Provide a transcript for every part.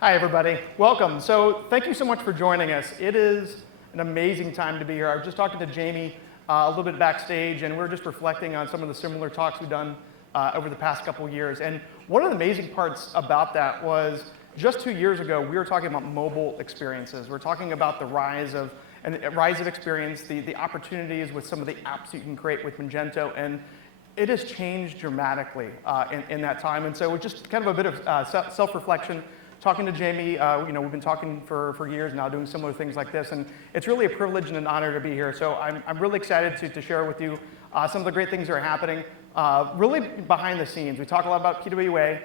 Hi, everybody. Welcome. So thank you so much for joining us. It is an amazing time to be here. I was just talking to Jamie a little bit backstage, and we were just reflecting on some of the similar talks we've done over the past couple of years. And one of the amazing parts about that was just 2 years ago, we were talking about mobile experiences. We're talking about the rise of experience, the opportunities with some of the apps you can create with Magento, and it has changed dramatically in that time. And so it's just kind of a bit of self-reflection. Talking to Jamie, we've been talking for years now, doing similar things like this, and it's really a privilege and an honor to be here. So I'm really excited to share with you some of the great things that are happening, really behind the scenes. We talk a lot about PWA.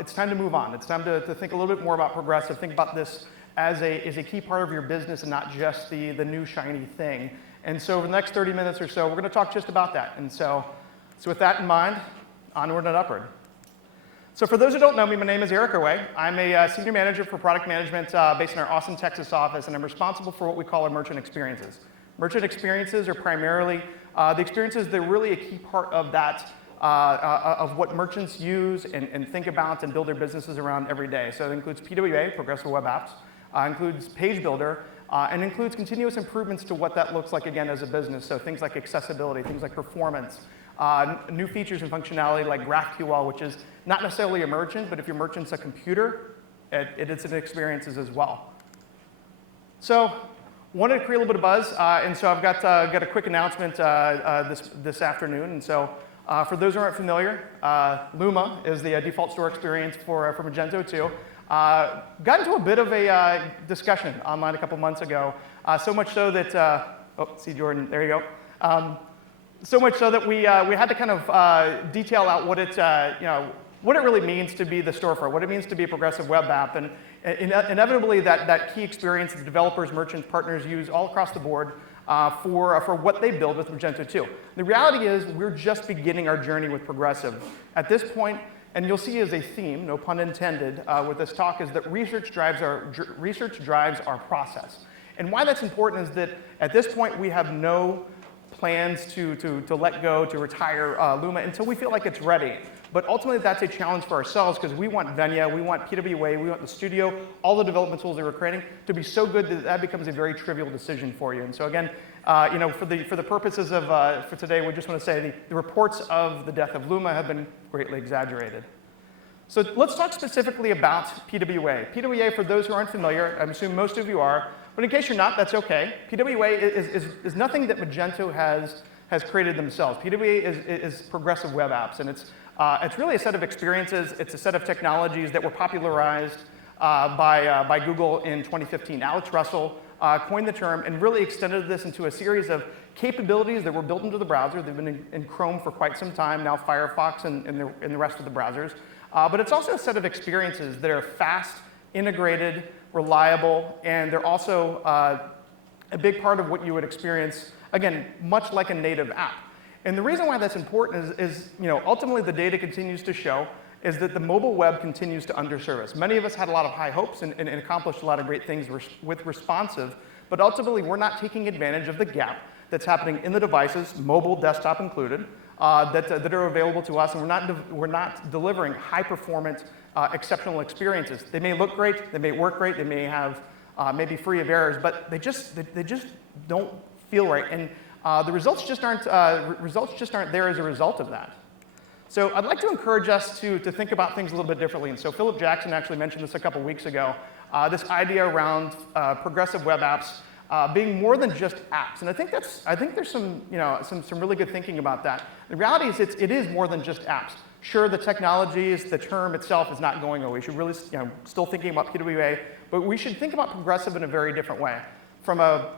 It's time to move on. It's time to think a little bit more about progressive. Think about this as a key part of your business and not just the new shiny thing. And so over the next 30 minutes or so, we're going to talk just about that. And so with that in mind, onward and upward. So for those who don't know me, my name is Erway. I'm a senior manager for product management based in our Austin, Texas office, and I'm responsible for what we call our merchant experiences. Merchant experiences are primarily the experiences that are really a key part of that, of what merchants use and think about and build their businesses around every day. So it includes PWA, Progressive Web Apps, includes Page Builder, and includes continuous improvements to what that looks like again as a business. So things like accessibility, things like performance, new features and functionality like GraphQL, which is not necessarily a merchant, but if your merchant's a computer, it's an experiences as well. So wanted to create a little bit of buzz, and so I've got a quick announcement this afternoon. And so for those who aren't familiar, Luma is the default store experience for Magento 2. Got into a bit of a discussion online a couple months ago, so much so that, see Jordan, there you go. So much so that we had to kind of detail out what what it really means to be the storefront, what it means to be a progressive web app, and inevitably that key experience that developers, merchants, partners use all across the board for what they build with Magento 2. The reality is we're just beginning our journey with progressive. At this point, and you'll see as a theme, no pun intended, with this talk, is that research drives our process. And why that's important is that at this point we have no plans to let go, to retire Luma until we feel like it's ready. But ultimately that's a challenge for ourselves because we want Venia, we want PWA, we want the studio, all the development tools that we're creating to be so good that that becomes a very trivial decision for you. And so again, for the purposes of for today, we just want to say the reports of the death of Luma have been greatly exaggerated. So let's talk specifically about PWA. PWA, for those who aren't familiar, I'm assuming most of you are, but in case you're not, that's okay. PWA is nothing that Magento has created themselves. PWA is progressive web apps, and it's really a set of experiences. It's a set of technologies that were popularized by Google in 2015. Alex Russell coined the term and really extended this into a series of capabilities that were built into the browser. They've been in Chrome for quite some time, now Firefox and the rest of the browsers. But it's also a set of experiences that are fast, integrated, reliable, and they're also a big part of what you would experience, again, much like a native app. And the reason why that's important is ultimately the data continues to show is that the mobile web continues to underserve us. Many of us had a lot of high hopes and accomplished a lot of great things with responsive, but ultimately we're not taking advantage of the gap that's happening in the devices, mobile, desktop included, that are available to us, and we're not delivering high-performance, exceptional experiences. They may look great, they may work great, they may have maybe free of errors, but they just don't feel right, and the results just aren't there as a result of that. So I'd like to encourage us to think about things a little bit differently. And so Philip Jackson actually mentioned this a couple weeks ago. This idea around progressive web apps being more than just apps, and I think there's some really good thinking about that. The reality is it is more than just apps. Sure, the technologies, the term itself is not going away. We should really still thinking about PWA, but we should think about progressive in a very different way. From a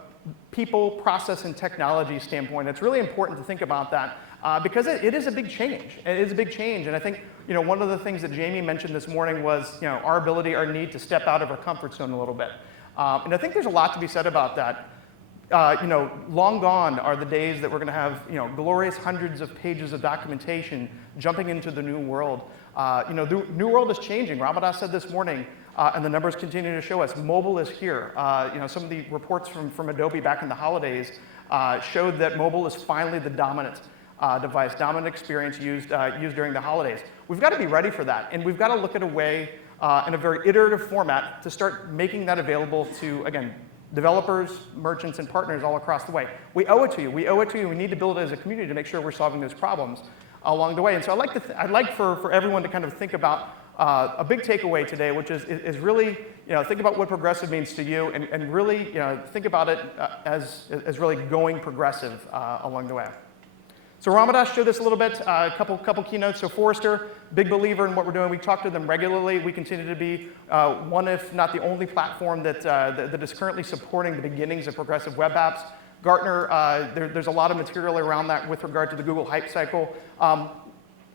people, process, and technology standpoint, it's really important to think about that because it is a big change. It is a big change, and I think one of the things that Jamie mentioned this morning was our need to step out of our comfort zone a little bit. And I think there's a lot to be said about that. Long gone are the days that we're going to have glorious hundreds of pages of documentation jumping into the new world. The new world is changing. Ramadas said this morning, and the numbers continue to show us, mobile is here. Some of the reports from Adobe back in the holidays showed that mobile is finally the dominant device, dominant experience used during the holidays. We've got to be ready for that, and we've got to look at a way in a very iterative format to start making that available to, again, developers, merchants, and partners all across the way. We owe it to you. We owe it to you. We need to build it as a community to make sure we're solving those problems along the way. And so I'd like for everyone to kind of think about a big takeaway today, which is really, think about what progressive means to you, and really, think about it as really going progressive along the way. So Ramadas showed this a little bit, a couple keynotes. So Forrester, big believer in what we're doing. We talk to them regularly. We continue to be one, if not the only platform that is currently supporting the beginnings of progressive web apps. Gartner, there's a lot of material around that with regard to the Google hype cycle.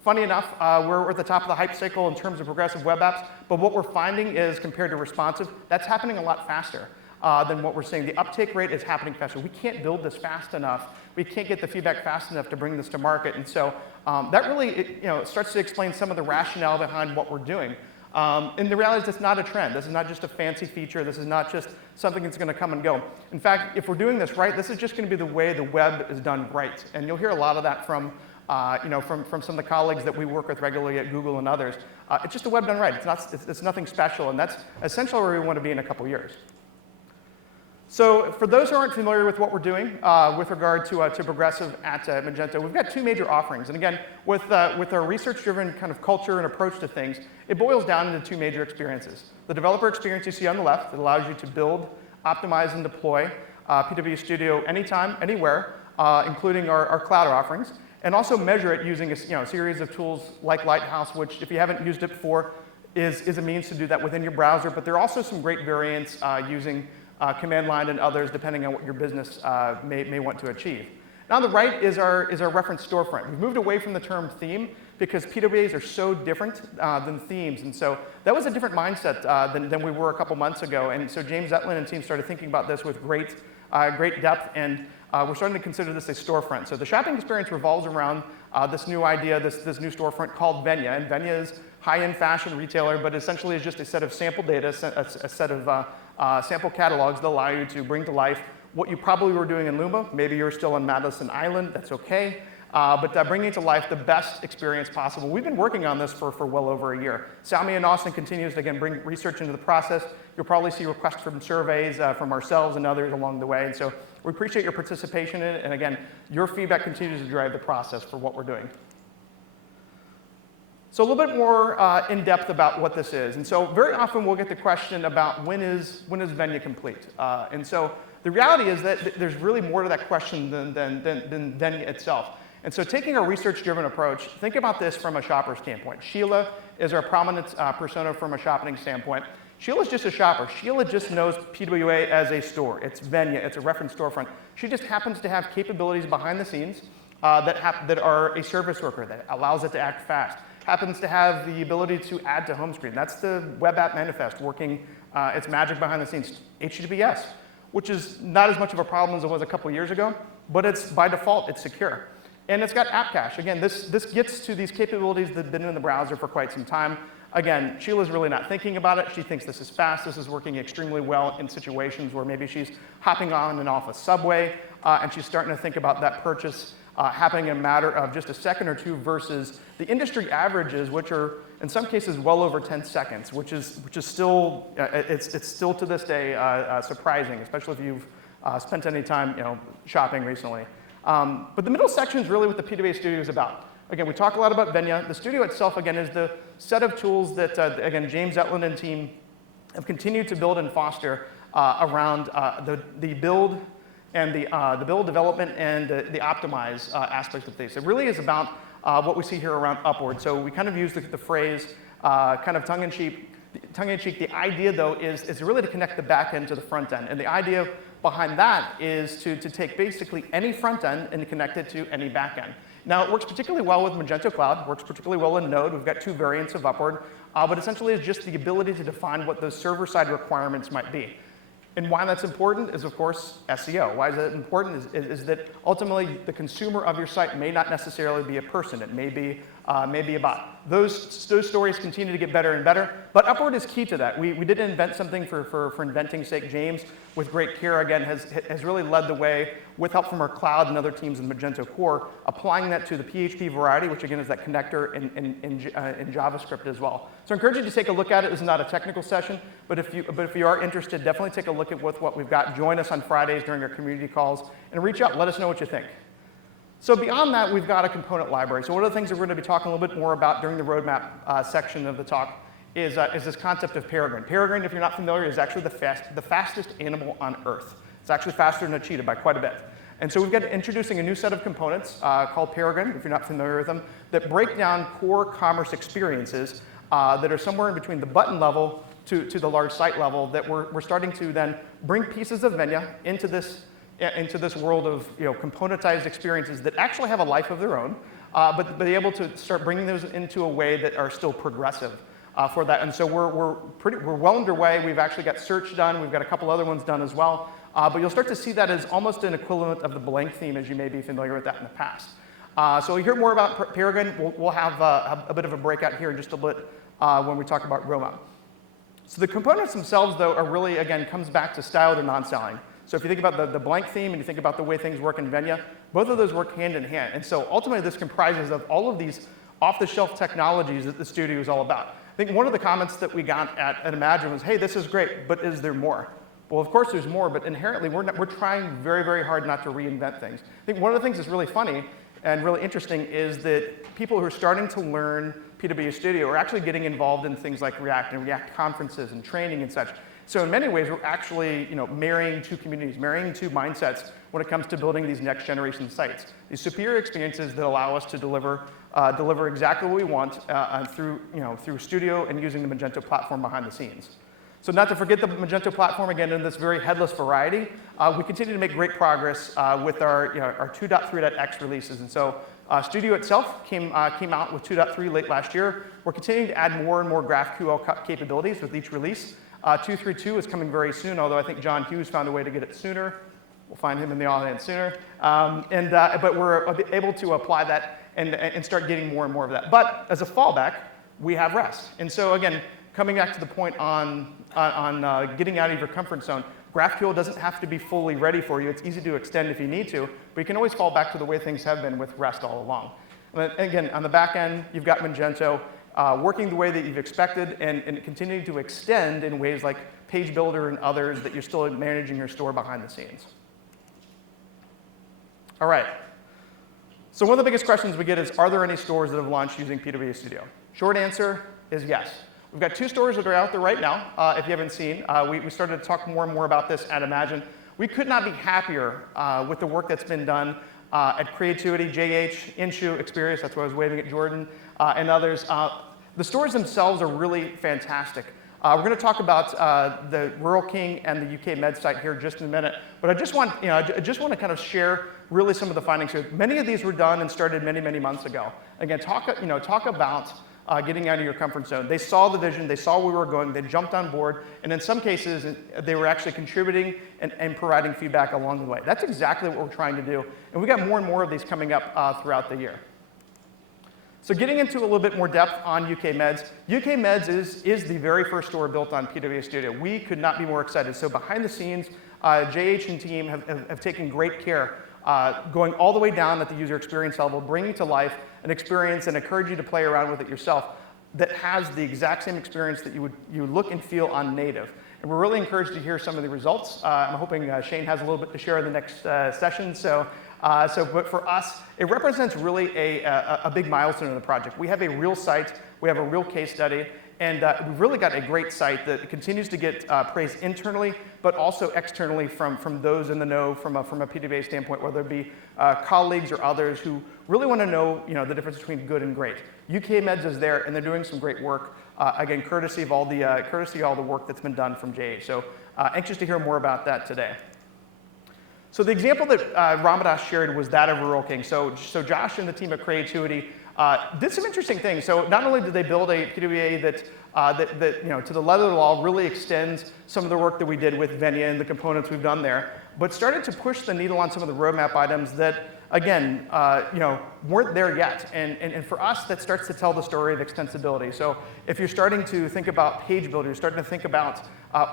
Funny enough, we're at the top of the hype cycle in terms of progressive web apps, but what we're finding is, compared to responsive, that's happening a lot faster than what we're seeing. The uptake rate is happening faster. We can't build this fast enough. We can't get the feedback fast enough to bring this to market. And so that really starts to explain some of the rationale behind what we're doing. And the reality is it's not a trend. This is not just a fancy feature. This is not just something that's going to come and go. In fact, if we're doing this right, this is just going to be the way the web is done right. And you'll hear a lot of that from some of the colleagues that we work with regularly at Google and others. It's just the web done right. It's nothing special, and that's essentially where we want to be in a couple years. So for those who aren't familiar with what we're doing with regard to progressive at Magento, we've got two major offerings. And again, with our research-driven kind of culture and approach to things, it boils down into two major experiences. The developer experience you see on the left that allows you to build, optimize, and deploy PWA Studio anytime, anywhere, including our cloud offerings, and also measure it using a series of tools like Lighthouse, which, if you haven't used it before, is a means to do that within your browser. But there are also some great variants using command line and others, depending on what your business may want to achieve. Now on the right is our reference storefront. We've moved away from the term theme because PWAs are so different than themes. And so that was a different mindset than we were a couple months ago. And so James Etlin and team started thinking about this with great depth. And we're starting to consider this a storefront. So the shopping experience revolves around this new idea, this new storefront called Venya. And Venya is high-end fashion retailer, but essentially is just a set of sample data, a set of sample catalogs that allow you to bring to life what you probably were doing in Luma. Maybe you're still on Madison Island. That's OK. But bringing to life the best experience possible. We've been working on this for well over a year. Sami and Austin continues to, again, bring research into the process. You'll probably see requests from surveys from ourselves and others along the way. And so we appreciate your participation in it. And again, your feedback continues to drive the process for what we're doing. So a little bit more in depth about what this is. And so very often we'll get the question about when is Venya complete? And so the reality is that there's really more to that question than Venya itself. And so taking a research-driven approach, think about this from a shopper standpoint. Sheila is our prominent persona from a shopping standpoint. Sheila's just a shopper. Sheila just knows PWA as a store. It's Venya. It's a reference storefront. She just happens to have capabilities behind the scenes that are a service worker that allows it to act fast. Happens to have the ability to add to home screen. That's the web app manifest working its magic behind the scenes. HTTPS, which is not as much of a problem as it was a couple years ago, but it's by default, it's secure. And it's got app cache. Again, this gets to these capabilities that have been in the browser for quite some time. Again, Sheila's really not thinking about it. She thinks this is fast. This is working extremely well in situations where maybe she's hopping on and off a subway, and she's starting to think about that purchase happening in a matter of just a second or two versus the industry averages, which are in some cases well over 10 seconds, which is still it's still to this day surprising, especially if you've spent any time shopping recently. But the middle section is really what the PWA Studio is about. Again, we talk a lot about Venya. The Studio itself, again, is the set of tools that, again, James Etlin and team have continued to build and foster around the build and the build development and the optimize aspects of things. It really is about what we see here around upward. So we kind of use the phrase kind of tongue-in-cheek. The idea, though, is really to connect the back end to the front end. And the idea behind that is to take basically any front end and connect it to any back end. Now, it works particularly well with Magento Cloud, works particularly well in Node. We've got two variants of Upward, but essentially it's just the ability to define what those server-side requirements might be. And why that's important is, of course, SEO. Why is that important is that ultimately the consumer of your site may not necessarily be a person. It may be maybe a bot. Those stories continue to get better and better, but upward is key to that. We did invent something for inventing's sake. James, with great care, again, has really led the way with help from our cloud and other teams in Magento core, applying that to the PHP variety, which again is that connector in JavaScript as well. So I encourage you to take a look at it. This is not a technical session, but if you are interested, definitely take a look at what we've got. Join us on Fridays during our community calls, and reach out. Let us know what you think. So beyond that, we've got a component library. So one of the things that we're going to be talking a little bit more about during the roadmap section of the talk is this concept of peregrine. Peregrine, if you're not familiar, is actually the fastest animal on Earth. It's actually faster than a cheetah by quite a bit. And so we've got introducing a new set of components called peregrine, if you're not familiar with them, that break down core commerce experiences that are somewhere in between the button level to the large site level that we're starting to then bring pieces of Venya into this world of componentized experiences that actually have a life of their own, but be able to start bringing those into a way that are still progressive for that. And so we're well underway. We've actually got search done. We've got a couple other ones done as well. But you'll start to see that as almost an equivalent of the blank theme, as you may be familiar with that in the past. So you'll hear more about Peregrine. We'll have a bit of a breakout here in just a bit when we talk about Roma. So the components themselves, though, are really, again, comes back to styled or non-styling. So if you think about the blank theme and you think about the way things work in Venya, both of those work hand in hand. And so ultimately, this comprises of all of these off-the-shelf technologies that the studio is all about. I think one of the comments that we got at Imagine was, hey, this is great, but is there more? Well, of course there's more, but inherently we're trying very, very hard not to reinvent things. I think one of the things that's really funny and really interesting is that people who are starting to learn PWA Studio are actually getting involved in things like React and React conferences and training and such. So in many ways, we're actually marrying two communities, marrying two mindsets when it comes to building these next generation sites. These superior experiences that allow us to deliver exactly what we want through Studio and using the Magento platform behind the scenes. So not to forget the Magento platform, again, in this very headless variety, we continue to make great progress with our 2.3.x releases. And so Studio itself came out with 2.3 late last year. We're continuing to add more and more GraphQL capabilities with each release. 2.3.2 is coming very soon, although I think John Hughes found a way to get it sooner. We'll find him in the audience sooner. But we're able to apply that and start getting more and more of that. But as a fallback, we have REST. And so again, coming back to the point on getting out of your comfort zone, GraphQL doesn't have to be fully ready for you. It's easy to extend if you need to, but you can always fall back to the way things have been with REST all along. And again, on the back end, you've got Magento working the way that you've expected and continuing to extend in ways like Page Builder and others that you're still managing your store behind the scenes. All right. So one of the biggest questions we get is, are there any stores that have launched using PWA Studio? Short answer is yes. We've got 2 stores that are out there right now, if you haven't seen. We started to talk more and more about this at Imagine. We could not be happier with the work that's been done at Creativity, JH, Inshu, Experience, that's why I was waving at Jordan, and others. The stores themselves are really fantastic. We're going to talk about the Rural King and the UK Med site here just in a minute, but I just want to kind of share really some of the findings here. Many of these were done and started many, many months ago. Again, talk about getting out of your comfort zone. They saw the vision, they saw where we were going, they jumped on board, and in some cases, they were actually contributing and providing feedback along the way. That's exactly what we're trying to do, and we got more and more of these coming up throughout the year. So getting into a little bit more depth on UK Meds. UK Meds is the very first store built on PWA Studio. We could not be more excited. So behind the scenes, JH and team have taken great care going all the way down at the user experience level, bringing to life an experience and encourage you to play around with it yourself that has the exact same experience that you would look and feel on native. And we're really encouraged to hear some of the results. I'm hoping Shane has a little bit to share in the next session. But for us, it represents really a big milestone in the project. We have a real site, we have a real case study, and we've really got a great site that continues to get praise internally, but also externally from those in the know from a PWA standpoint, whether it be colleagues or others who really want to know the difference between good and great. UK Meds is there, and they're doing some great work. Again, courtesy of all the work that's been done from JH. So anxious to hear more about that today. So the example that Ramadas shared was that of Rural King. So Josh and the team at Creativity did some interesting things. So not only did they build a PWA that to the letter of the law really extends some of the work that we did with Venya and the components we've done there, but started to push the needle on some of the roadmap items that again, weren't there yet. And for us, that starts to tell the story of extensibility. So if you're starting to think about page building, you're starting to think about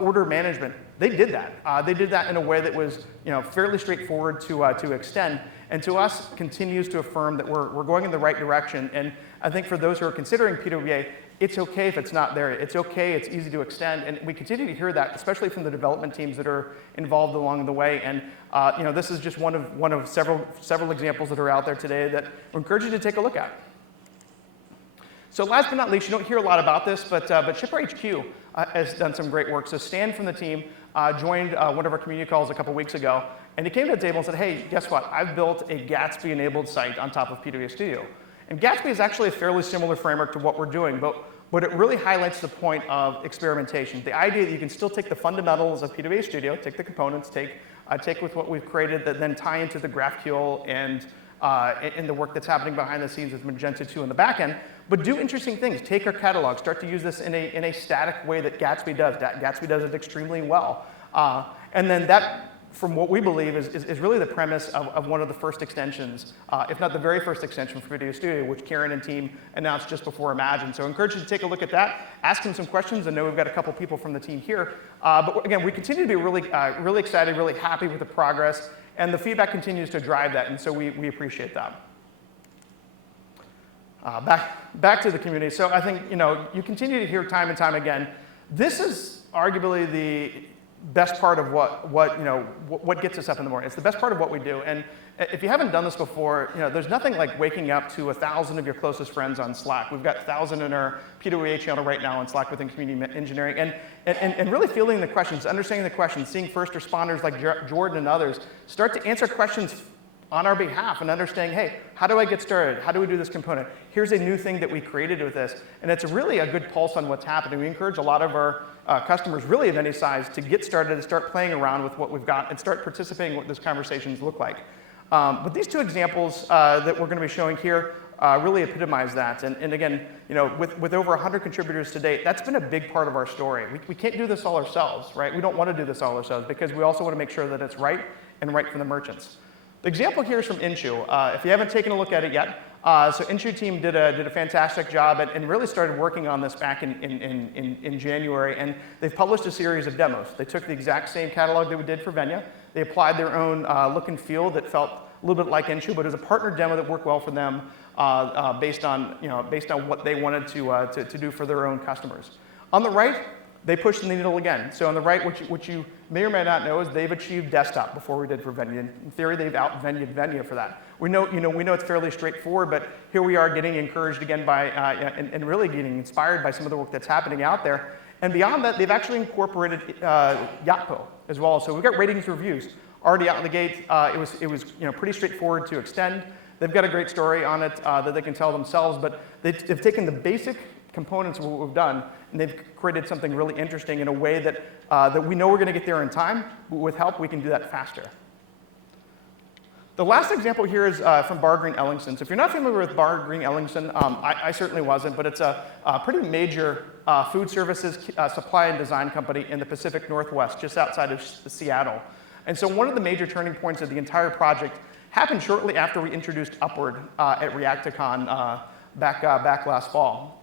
order management, they did that. They did that in a way that was fairly straightforward to extend. And to us, continues to affirm that we're going in the right direction. And I think for those who are considering PWA, it's okay if it's not there. It's okay, it's easy to extend. And we continue to hear that, especially from the development teams that are involved along the way. And this is just one of several examples that are out there today that we encourage you to take a look at. So last but not least, you don't hear a lot about this, but Shipper HQ has done some great work. So Stan from the team joined one of our community calls a couple weeks ago, and he came to the table and said, hey, guess what? I've built a Gatsby-enabled site on top of PWA Studio. And Gatsby is actually a fairly similar framework to what we're doing, but it really highlights the point of experimentation. The idea that you can still take the fundamentals of PWA Studio, take the components, take with what we've created, that then tie into the GraphQL and the work that's happening behind the scenes with Magento 2 in the back end, but do interesting things. Take our catalog, start to use this in a static way that Gatsby does. Gatsby does it extremely well. And then that, from what we believe, is really the premise of one of the first extensions, if not the very first extension for PWA Studio, which Karen and team announced just before Imagine. So I encourage you to take a look at that, ask them some questions. I know we've got a couple people from the team here. But again, we continue to be really excited, really happy with the progress, and the feedback continues to drive that, and so we appreciate that. Back to the community. So I think you continue to hear time and time again, this is arguably the best part of what gets us up in the morning. It's the best part of what we do. And if you haven't done this before, there's nothing like waking up to 1,000 of your closest friends on Slack. We've got 1,000 in our PWA channel right now on Slack within community engineering, and really feeling the questions, understanding the questions, seeing first responders like Jordan and others start to answer questions on our behalf and understanding, hey, how do I get started? How do we do this component? Here's a new thing that we created with this. And it's really a good pulse on what's happening. We encourage a lot of our customers, really of any size, to get started and start playing around with what we've got and start participating in what those conversations look like. But these two examples that we're going to be showing here really epitomize that. And again, with over 100 contributors to date, that's been a big part of our story. We can't do this all ourselves, right? We don't want to do this all ourselves because we also want to make sure that it's right and right for the merchants. The example here is from Inshu. If you haven't taken a look at it yet, so Inshu team did a fantastic job and really started working on this back in January, and they've published a series of demos. They took the exact same catalog that we did for Venya. They applied their own look and feel that felt a little bit like Inshu, but it was a partner demo that worked well for them based on what they wanted to do for their own customers. On the right, they pushed the needle again. So on the right, what you may or may not know is they've achieved desktop before we did for Venya. In theory, they've out-Venya'd Venya for that. We know it's fairly straightforward, but here we are getting encouraged again by and really getting inspired by some of the work that's happening out there. And beyond that, they've actually incorporated Yotpo as well. So we've got ratings reviews already out of the gate. It was pretty straightforward to extend. They've got a great story on it that they can tell themselves, but they've taken the basic components of what we've done, and they've created something really interesting in a way that we know we're going to get there in time, but with help, we can do that faster. The last example here is from Bar Green Ellingson. So if you're not familiar with Bar Green Ellingson, I certainly wasn't, but it's a pretty major food services supply and design company in the Pacific Northwest, just outside of Seattle. And so one of the major turning points of the entire project happened shortly after we introduced Upward at Reacticon back last fall.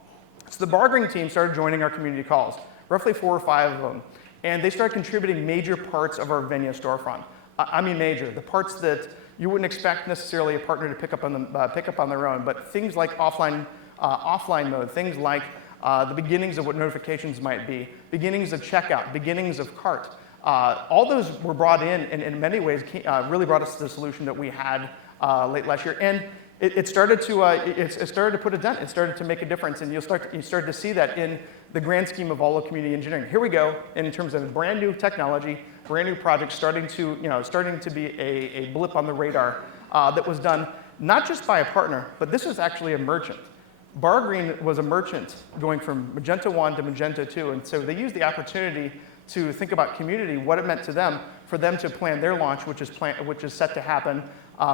So the Bar Green team started joining our community calls, roughly 4 or 5 of them, and they started contributing major parts of our Venya storefront. I mean major, the parts that you wouldn't expect necessarily a partner to pick up on their own, but things like offline mode, things like the beginnings of what notifications might be, beginnings of checkout, beginnings of cart. All those were brought in many ways really brought us to the solution that we had late last year. And it started to put a dent. It started to make a difference, and you start to see that in the grand scheme of all of community engineering. Here we go in terms of brand new technology, brand new projects starting to be a blip on the radar that was done not just by a partner, but this was actually a merchant. Bar Green was a merchant going from Magento 1 to Magento 2, and so they used the opportunity to think about community, what it meant to them, for them to plan their launch, which is set to happen,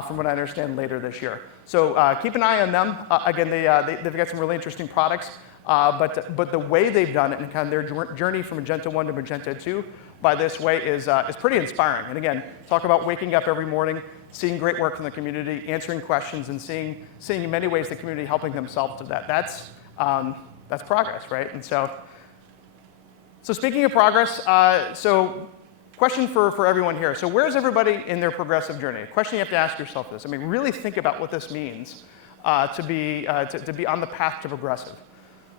from what I understand, later this year. So keep an eye on them. Again, they've got some really interesting products, but the way they've done it and kind of their journey from Magento 1 to Magento 2, by this way is pretty inspiring. And again, talk about waking up every morning, seeing great work from the community, answering questions, and seeing in many ways the community helping themselves to that. That's progress, right? And so speaking of progress, so question for everyone here. So where's everybody in their progressive journey? A question you have to ask yourself this. I mean, really think about what this means to be on the path to progressive.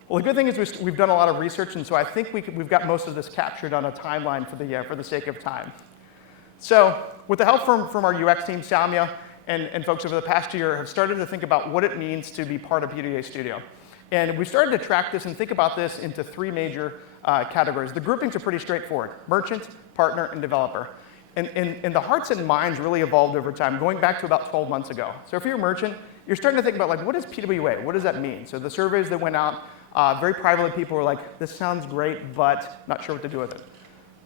Well, the good thing is we've done a lot of research, and so I think we've got most of this captured on a timeline for the sake of time. So with the help from our UX team, Salmia, and folks over the past year have started to think about what it means to be part of PWA Studio. And we started to track this and think about this into three major categories. The groupings are pretty straightforward: merchant, partner, and developer. And the hearts and minds really evolved over time, going back to about 12 months ago. So if you're a merchant, you're starting to think about, like, what is PWA? What does that mean? So the surveys that went out, very privately, people were like, this sounds great, but not sure what to do with it.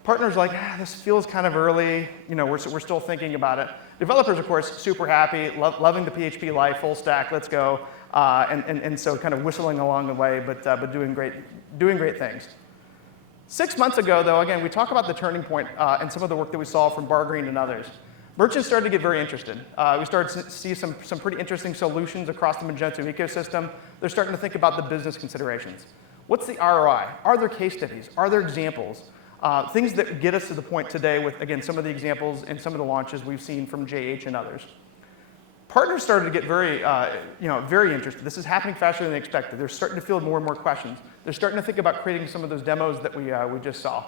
Partners like, this feels kind of early. You know, we're still thinking about it. Developers, of course, super happy, loving the PHP life, full stack, let's go. And so kind of whistling along the way, but doing great things. 6 months ago, though, again, we talk about the turning point and some of the work that we saw from Bar Green and others. Merchants started to get very interested. We started to see some pretty interesting solutions across the Magento ecosystem. They're starting to think about the business considerations. What's the ROI? Are there case studies? Are there examples? Things that get us to the point today with, again, some of the examples and some of the launches we've seen from JH and others. Partners started to get very interested. This is happening faster than they expected. They're starting to field more and more questions. They're starting to think about creating some of those demos that we just saw.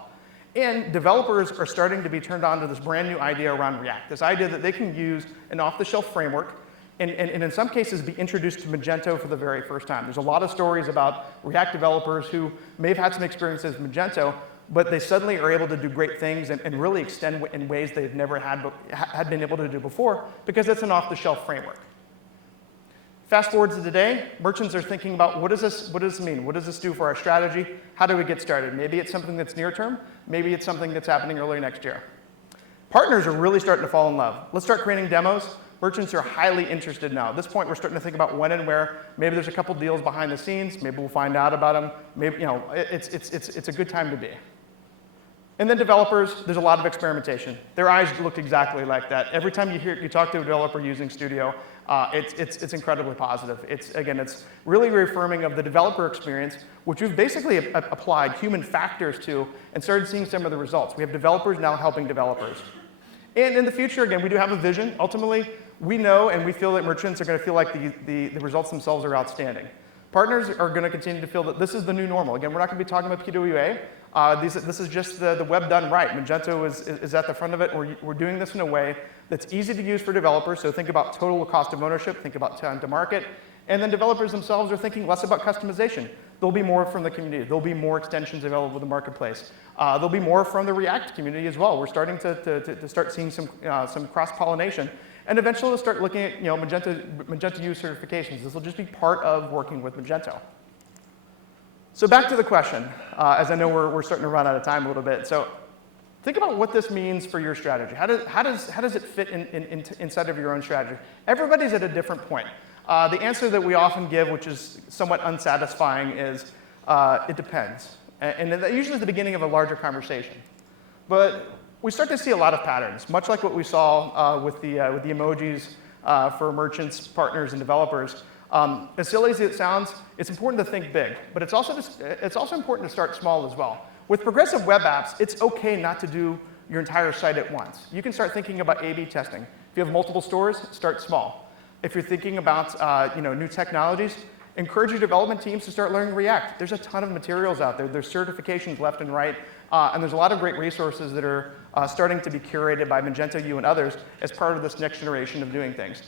And developers are starting to be turned on to this brand new idea around React, this idea that they can use an off-the-shelf framework and in some cases be introduced to Magento for the very first time. There's a lot of stories about React developers who may have had some experiences with Magento, but they suddenly are able to do great things and really extend in ways they've never had been able to do before because it's an off-the-shelf framework. Fast forward to today, merchants are thinking about what does this mean? What does this do for our strategy? How do we get started? Maybe it's something that's near term. Maybe it's something that's happening early next year. Partners are really starting to fall in love. Let's start creating demos. Merchants are highly interested now. At this point, we're starting to think about when and where. Maybe there's a couple deals behind the scenes. Maybe we'll find out about them. Maybe, you know, it's a good time to be. And then developers, there's a lot of experimentation. Their eyes look exactly like that. Every time you talk to a developer using Studio, it's incredibly positive. It's really reaffirming of the developer experience, which we've basically applied human factors to and started seeing some of the results. We have developers now helping developers. And in the future, again, we do have a vision. Ultimately, we know and we feel that merchants are going to feel like the results themselves are outstanding. Partners are going to continue to feel that this is the new normal. Again, we're not going to be talking about PWA. This is just the web done right. Magento is at the front of it. We're doing this in a way that's easy to use for developers. So think about total cost of ownership. Think about time to market. And then developers themselves are thinking less about customization. There'll be more from the community. There'll be more extensions available in the marketplace. There'll be more from the React community as well. We're starting to start seeing some cross-pollination. And eventually we'll start looking at Magento use certifications. This will just be part of working with Magento. So back to the question, as I know we're starting to run out of time a little bit. So think about what this means for your strategy. How does it fit inside of your own strategy? Everybody's at a different point. The answer that we often give, which is somewhat unsatisfying, is it depends. And usually at the beginning of a larger conversation. But we start to see a lot of patterns, much like what we saw with the emojis for merchants, partners, and developers. As silly as it sounds, it's important to think big, but it's also important to start small as well. With progressive web apps, it's OK not to do your entire site at once. You can start thinking about A/B testing. If you have multiple stores, start small. If you're thinking about new technologies, encourage your development teams to start learning React. There's a ton of materials out there. There's certifications left and right, and there's a lot of great resources that are starting to be curated by Magento U and others as part of this next generation of doing things.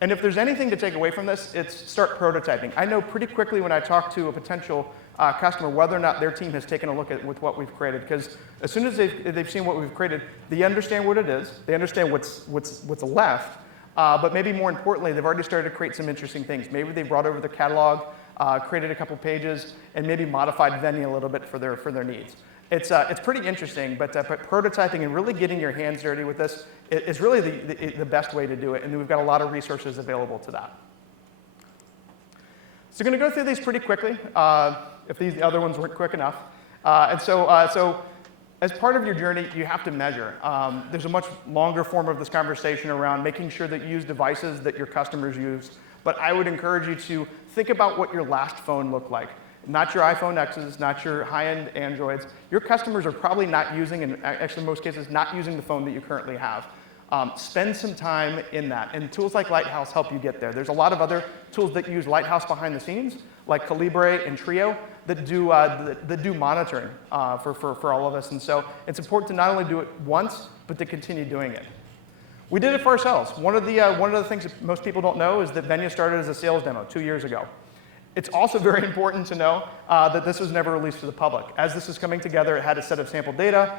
And if there's anything to take away from this, it's start prototyping. I know pretty quickly when I talk to a potential customer whether or not their team has taken a look at what we've created. Because as soon as they've seen what we've created, they understand what it is. They understand what's left. But maybe more importantly, they've already started to create some interesting things. Maybe they brought over the catalog, created a couple pages, and maybe modified Venny a little bit for their needs. It's pretty interesting, but prototyping and really getting your hands dirty with this is really the best way to do it, and we've got a lot of resources available to that. So I'm going to go through these pretty quickly, if these other ones weren't quick enough. And so As part of your journey, you have to measure. There's a much longer form of this conversation around making sure that you use devices that your customers use. But I would encourage you to think about what your last phone looked like. Not your iPhone X's, not your high-end Androids. Your customers are probably not using, and actually in most cases, not using the phone that you currently have. Spend some time in that, and tools like Lighthouse help you get there. There's a lot of other tools that use Lighthouse behind the scenes, like Calibre and Trio, that do monitoring for all of us. And so it's important to not only do it once, but to continue doing it. We did it for ourselves. One of the things that most people don't know is that Venya started as a sales demo 2 years ago. It's also very important to know that this was never released to the public. As this was coming together, it had a set of sample data.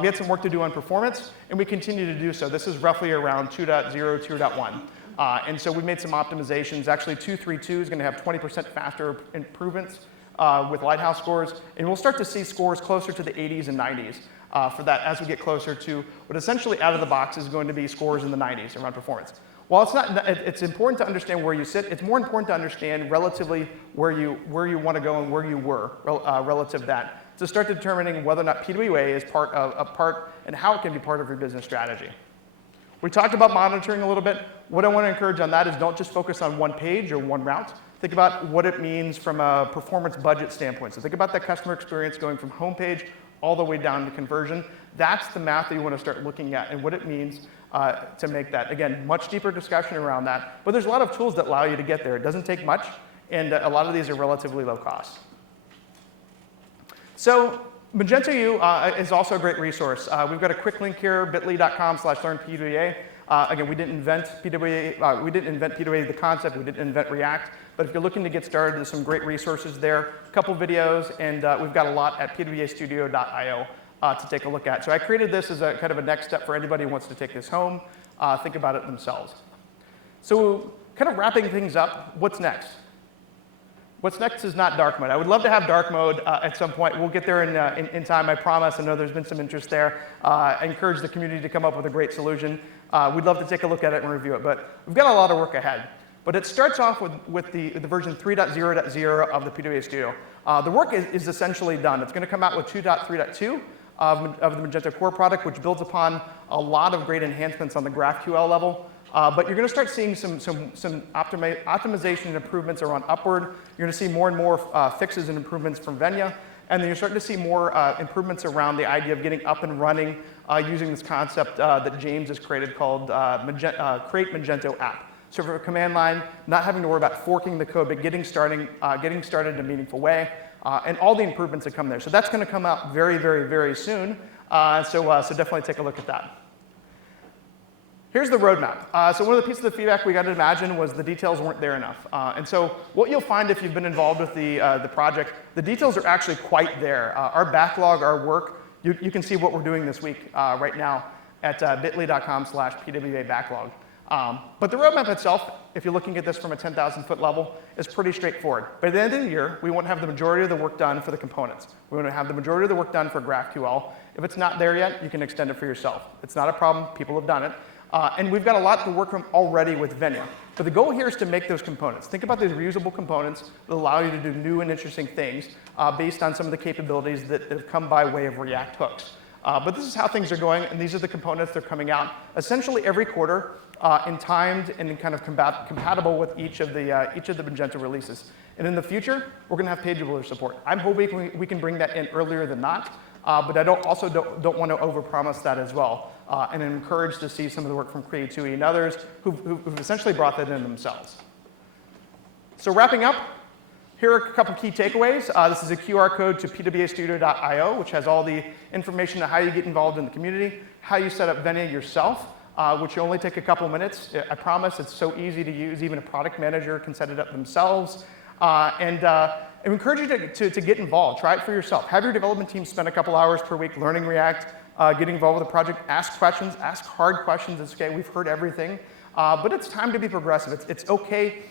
We had some work to do on performance, and we continue to do so. This is roughly around 2.0, 2.1. And so we made some optimizations. Actually, 2.3.2 is going to have 20% faster improvements with Lighthouse scores. And we'll start to see scores closer to the 80s and 90s for that as we get closer to what essentially out of the box is going to be scores in the 90s around performance. While it's important to understand where you sit, it's more important to understand relatively where you want to go and where you were relative to that, to start determining whether or not PWA is part and how it can be part of your business strategy. We talked about monitoring a little bit. What I want to encourage on that is don't just focus on one page or one route. Think about what it means from a performance budget standpoint. So think about that customer experience going from homepage all the way down to conversion. That's the math that you want to start looking at and what it means to make that. Again, much deeper discussion around that. But there's a lot of tools that allow you to get there. It doesn't take much, and a lot of these are relatively low cost. So Magento U is also a great resource. We've got a quick link here, bit.ly.com/learnpwa. Again, we didn't invent PWA. We didn't invent PWA, the concept. We didn't invent React. But if you're looking to get started, there's some great resources there. A couple videos, and we've got a lot at PWAstudio.io to take a look at. So I created this as a kind of a next step for anybody who wants to take this home, think about it themselves. So kind of wrapping things up, what's next? What's next is not dark mode. I would love to have dark mode at some point. We'll get there in time, I promise. I know there's been some interest there. I encourage the community to come up with a great solution. We'd love to take a look at it and review it, but we've got a lot of work ahead. But it starts off with the version 3.0.0 of the PWA Studio. The work is essentially done. It's going to come out with 2.3.2 of the Magento core product, which builds upon a lot of great enhancements on the GraphQL level. But you're going to start seeing some optimization and improvements around Upward. You're going to see more and more fixes and improvements from Venya. And then you're starting to see more improvements around the idea of getting up and running using this concept that James has created called Create Magento App. So for a command line, not having to worry about forking the code, but getting started in a meaningful way, and all the improvements that come there. So that's going to come out very, very, very soon. So definitely take a look at that. Here's the roadmap. So one of the pieces of feedback we got at Imagine was the details weren't there enough. And so what you'll find if you've been involved with the project, the details are actually quite there. Our backlog, our work, you can see what we're doing this week right now at bit.ly.com/PWA backlog. But the roadmap itself, if you're looking at this from a 10,000-foot level, is pretty straightforward. By the end of the year, we want to have the majority of the work done for the components. We want to have the majority of the work done for GraphQL. If it's not there yet, you can extend it for yourself. It's not a problem. People have done it. And we've got a lot to work from already with Venya. But the goal here is to make those components. Think about these reusable components that allow you to do new and interesting things based on some of the capabilities that have come by way of React hooks. But this is how things are going, and these are the components that are coming out essentially every quarter and timed and kind of compatible with each of the Magento releases. And in the future, we're going to have page builder support. I'm hoping we can bring that in earlier than not, but I don't want to overpromise that as well. And I'm encouraged to see some of the work from Create2e and others who've essentially brought that in themselves. So wrapping up, here are a couple key takeaways. This is a QR code to PWAstudio.io, which has all the information on how you get involved in the community, how you set up Venya yourself, which will only take a couple minutes. I promise it's so easy to use. Even a product manager can set it up themselves. And I encourage you to get involved. Try it for yourself. Have your development team spend a couple hours per week learning React, getting involved with the project, ask questions, ask hard questions. It's okay. We've heard everything. But it's time to be progressive. It's okay.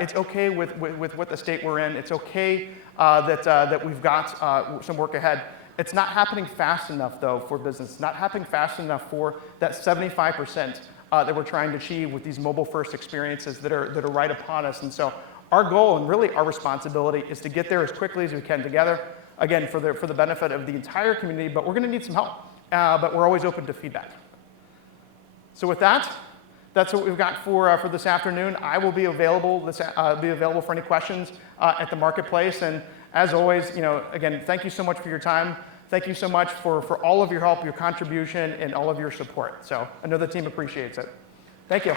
It's okay with what the state we're in. It's okay that we've got some work ahead. It's not happening fast enough, though, for business. It's not happening fast enough for that 75% that we're trying to achieve with these mobile-first experiences that are right upon us. And so our goal and really our responsibility is to get there as quickly as we can together. again, for the benefit of the entire community, but we're going to need some help. But we're always open to feedback. So with that, that's what we've got for this afternoon. I will be available for any questions at the marketplace. And as always, again, thank you so much for your time. Thank you so much for all of your help, your contribution, and all of your support. So I know the team appreciates it. Thank you.